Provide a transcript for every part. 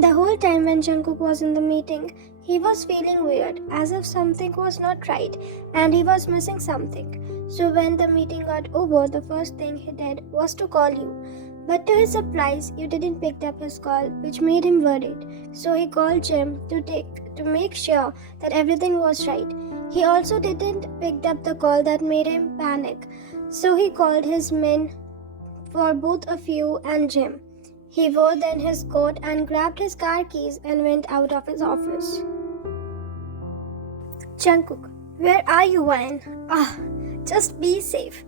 The whole time when Jungkook was in the meeting, he was feeling weird, as if something was not right and he was missing something. So when the meeting got over, the first thing he did was to call you. But to his surprise, you didn't pick up his call, which made him worried. So he called Jim to make sure that everything was right. He also didn't pick up the call that made him panic. So he called his men for both of you and Jim. He wore then his coat and grabbed his car keys and went out of his office. Jungkook, where are you, Wayne? Just be safe.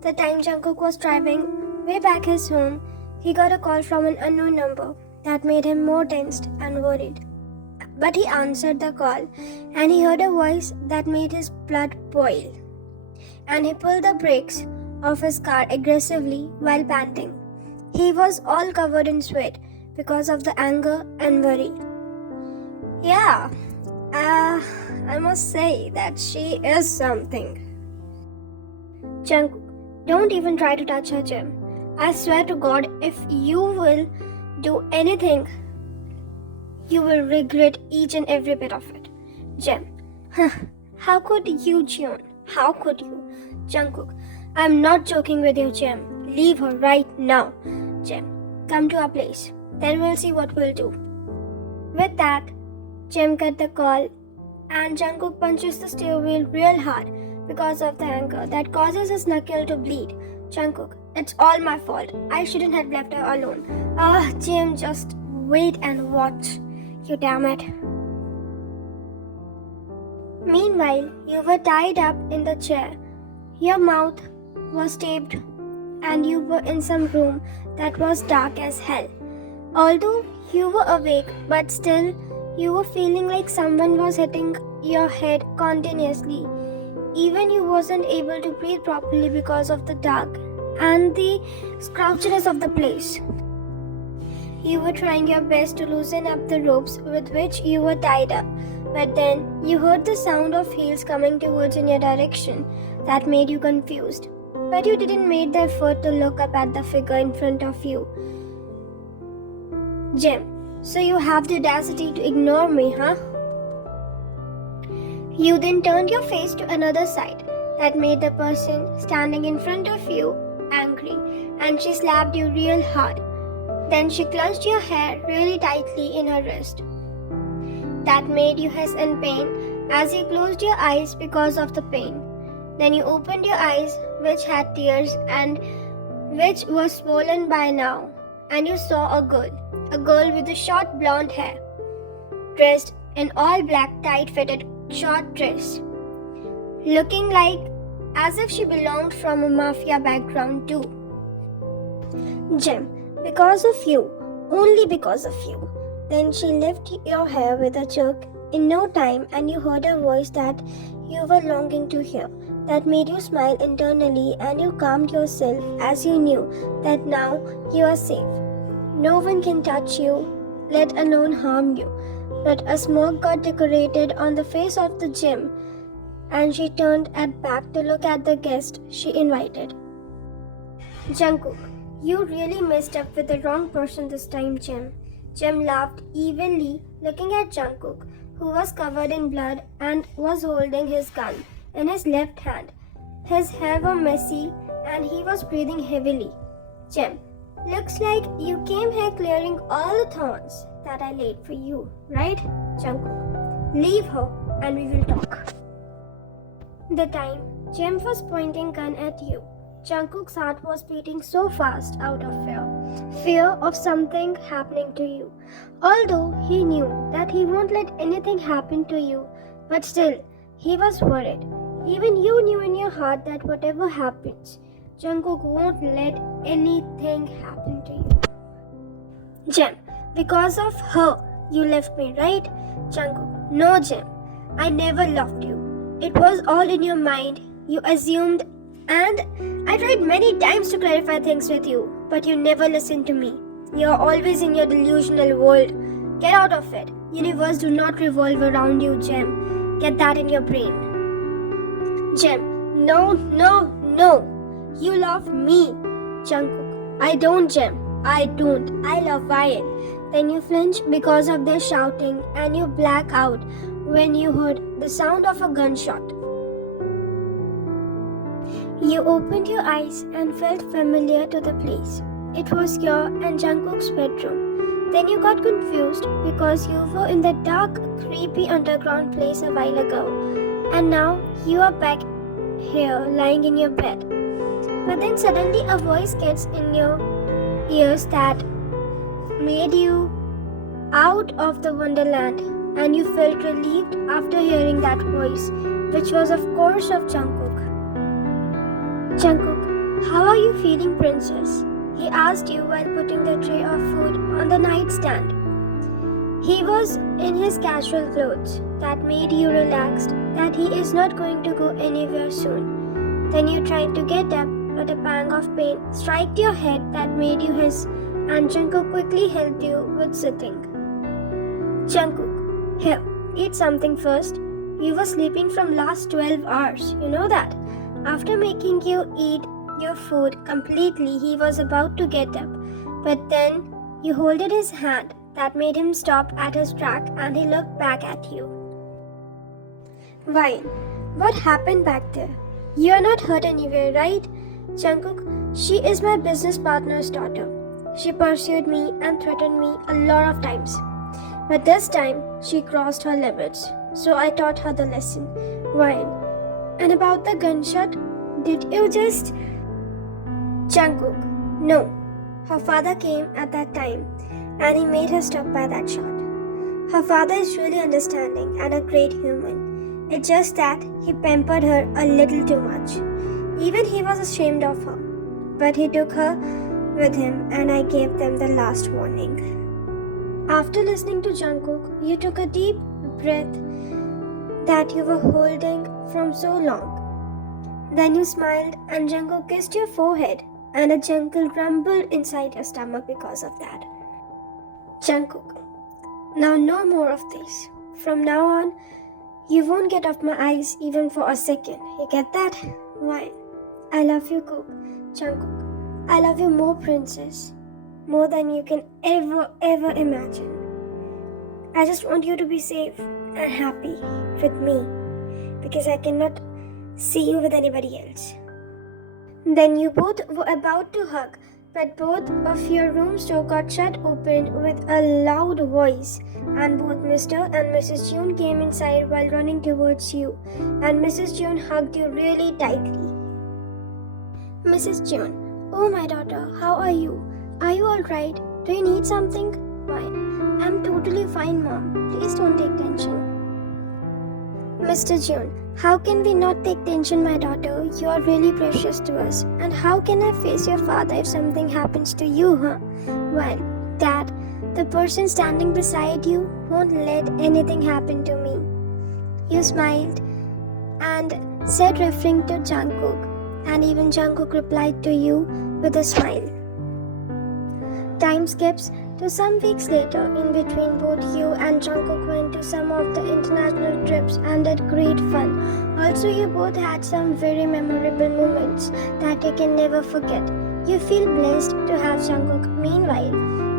The time Jungkook was driving way back his home, he got a call from an unknown number that made him more tensed and worried. But he answered the call and he heard a voice that made his blood boil. And he pulled the brakes of his car aggressively while panting. He was all covered in sweat because of the anger and worry. Yeah, I must say that she is something. Jungkook, don't even try to touch her, Jim. I swear to God, if you will do anything, you will regret each and every bit of it. Jim, how could you, June? How could you? Jungkook, I'm not joking with you, Jim. Leave her right now. Jim, come to our place. Then we'll see what we'll do. With that, Jim cut the call and Jungkook punches the steering wheel real hard because of the anger that causes his knuckle to bleed. Jungkook, it's all my fault. I shouldn't have left her alone. Jim, just wait and watch. You damn it. Meanwhile, you were tied up in the chair. Your mouth was taped and you were in some room that was dark as hell. Although you were awake, but still you were feeling like someone was hitting your head continuously. Even you wasn't able to breathe properly because of the dark and the scrouchiness of the place. You were trying your best to loosen up the ropes with which you were tied up, but then you heard the sound of heels coming towards in your direction that made you confused. But you didn't make the effort to look up at the figure in front of you. Jim, so you have the audacity to ignore me, huh? You then turned your face to another side that made the person standing in front of you angry, and she slapped you real hard. Then she clutched your hair really tightly in her wrist. That made you hiss in pain as you closed your eyes because of the pain. Then you opened your eyes, which had tears and which were swollen by now, and you saw a girl with a short blonde hair, dressed in all black tight-fitted short dress, looking like as if she belonged from a mafia background too. Jim, because of you, only because of you. Then she lifted your hair with a jerk in no time and you heard a voice that you were longing to hear. That made you smile internally and you calmed yourself as you knew that now you are safe. No one can touch you, let alone harm you. But a smoke got decorated on the face of the Jim and she turned at back to look at the guest she invited. Jungkook, you really messed up with the wrong person this time, Jim. Jim laughed evilly, looking at Jungkook, who was covered in blood and was holding his gun in his left hand. His hair was messy and he was breathing heavily. Jim, looks like you came here clearing all the thorns that I laid for you, right? Jungkook, leave her and we will talk. The time Jim was pointing gun at you, Jungkook's heart was beating so fast out of fear of something happening to you. Although he knew that he won't let anything happen to you, but still, he was worried. Even you knew in your heart that whatever happens, Jungkook won't let anything happen to you. Jim, because of her, you left me, right? Jungkook, no, Jim. I never loved you. It was all in your mind. You assumed, and I tried many times to clarify things with you, but you never listened to me. You're always in your delusional world. Get out of it. Universe do not revolve around you, Jim. Get that in your brain. Jim, no. You love me. Jungkook, I don't, Jim. I don't. I love Ryan. Then you flinch because of their shouting and you black out when you heard the sound of a gunshot. You opened your eyes and felt familiar to the place. It was your and Jungkook's bedroom. Then you got confused because you were in the dark, creepy underground place a while ago. And now you are back here lying in your bed. But then suddenly a voice gets in your ears that made you out of the wonderland, and you felt relieved after hearing that voice, which was of course of Jungkook. Jungkook, how are you feeling, princess? He asked you while putting the tray of food on the nightstand. He was in his casual clothes that made you relaxed that he is not going to go anywhere soon. Then you tried to get up, but a pang of pain struck your head that made you hiss, and Jungkook quickly helped you with sitting. Jungkook, here, eat something first. You were sleeping from last 12 hours, you know that. After making you eat your food completely, he was about to get up, but then you holded his hand that made him stop at his track, and he looked back at you. Why? What happened back there? You are not hurt anywhere, right? Jungkook, she is my business partner's daughter. She pursued me and threatened me a lot of times. But this time, she crossed her limits. So I taught her the lesson. Why? And about the gunshot, did you just... Jungkook, no. Her father came at that time and he made her stop by that shot. Her father is really understanding and a great human. It's just that he pampered her a little too much. Even he was ashamed of her. But he took her with him and I gave them the last warning. After listening to Jungkook, you took a deep breath that you were holding from so long. Then you smiled and Jungkook kissed your forehead and a gentle rumble inside your stomach because of that. Jungkook, now no more of this. From now on, you won't get off my eyes even for a second. You get that? Why? I love you, Kook. Jungkook, I love you more, princess. More than you can ever imagine. I just want you to be safe and happy with me because I cannot see you with anybody else. Then you both were about to hug, but both of your room's door got shut open with a loud voice, and both Mr. and Mrs. June came inside while running towards you, and Mrs. June hugged you really tightly. Mrs. June, oh my daughter, how are you? Are you alright? Do you need something? Why? I'm totally fine, Mom. Please don't take tension. Mr. June, how can we not take tension, my daughter? You are really precious to us. And how can I face your father if something happens to you, huh? Well, Dad, the person standing beside you won't let anything happen to me. You smiled and said, referring to Jungkook, and even Jungkook replied to you with a smile. Time skips to some weeks later. In between, both you and Jungkook went to some of the international trips and had great fun. Also, you both had some very memorable moments that you can never forget. You feel blessed to have Jungkook. Meanwhile,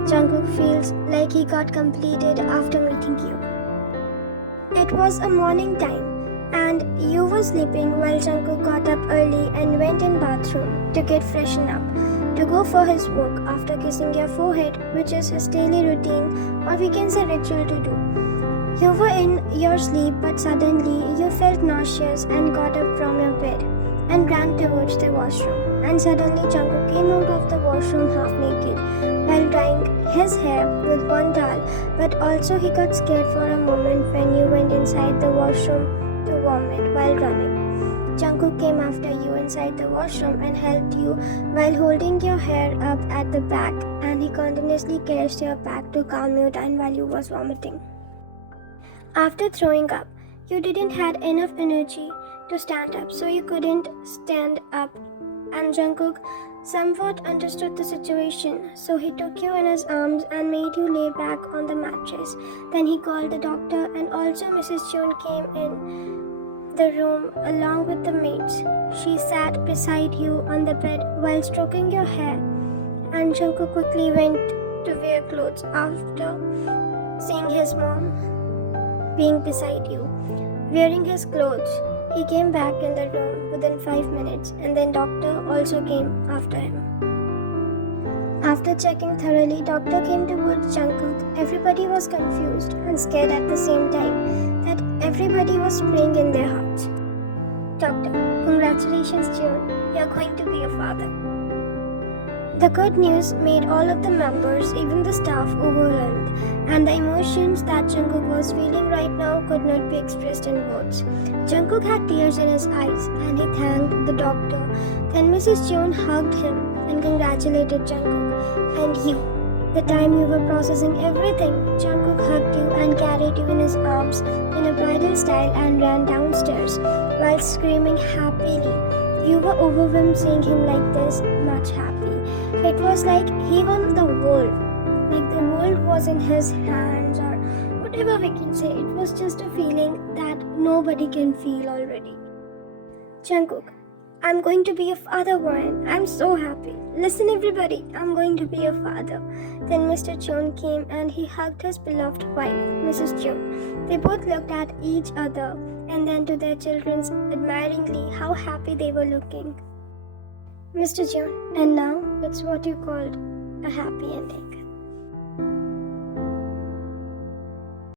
Jungkook feels like he got completed after meeting you. It was a morning time and you were sleeping while Jungkook got up early and went in bathroom to get freshened up, to go for his walk after kissing your forehead, which is his daily routine or we can say ritual to do. You were in your sleep, but suddenly you felt nauseous and got up from your bed and ran towards the washroom. And suddenly Jungkook came out of the washroom half naked while drying his hair with one towel, but also he got scared for a moment when you went inside the washroom to vomit while running. Jungkook came after you inside the washroom and helped you while holding your hair up at the back, and he continuously caressed your back to calm you down while you was vomiting. After throwing up, you didn't had enough energy to stand up, so you couldn't stand up, and Jungkook somewhat understood the situation, so he took you in his arms and made you lay back on the mattress. Then he called the doctor, and also Mrs. June came in the room along with the maids. She sat beside you on the bed while stroking your hair, and Jungkook quickly went to wear clothes after seeing his mom being beside you. Wearing his clothes, he came back in the room within 5 minutes, and then doctor also came after him. After checking thoroughly, doctor came towards Jungkook. Everybody was confused and scared at the same time that everybody was praying in their hearts. Doctor, congratulations, June. You're going to be a father. The good news made all of the members, even the staff, overwhelmed, and the emotions that Jungkook was feeling right now could not be expressed in words. Jungkook had tears in his eyes, and he thanked the doctor. Then Mrs. June hugged him and congratulated Jungkook. And you, the time you were processing everything, Jungkook hugged you and carried you in his arms in a bridal style and ran downstairs while screaming happily. You were overwhelmed seeing him like this, much happy. It was like he won the world. Like the world was in his hands, or whatever we can say. It was just a feeling that nobody can feel already. Jungkook, I'm going to be a father, Warren. I'm so happy. Listen everybody, I'm going to be a father. Then Mr. Chun came and he hugged his beloved wife, Mrs. Chun. They both looked at each other and then to their children admiringly how happy they were looking. Mr. Chun, and now it's what you called a happy ending.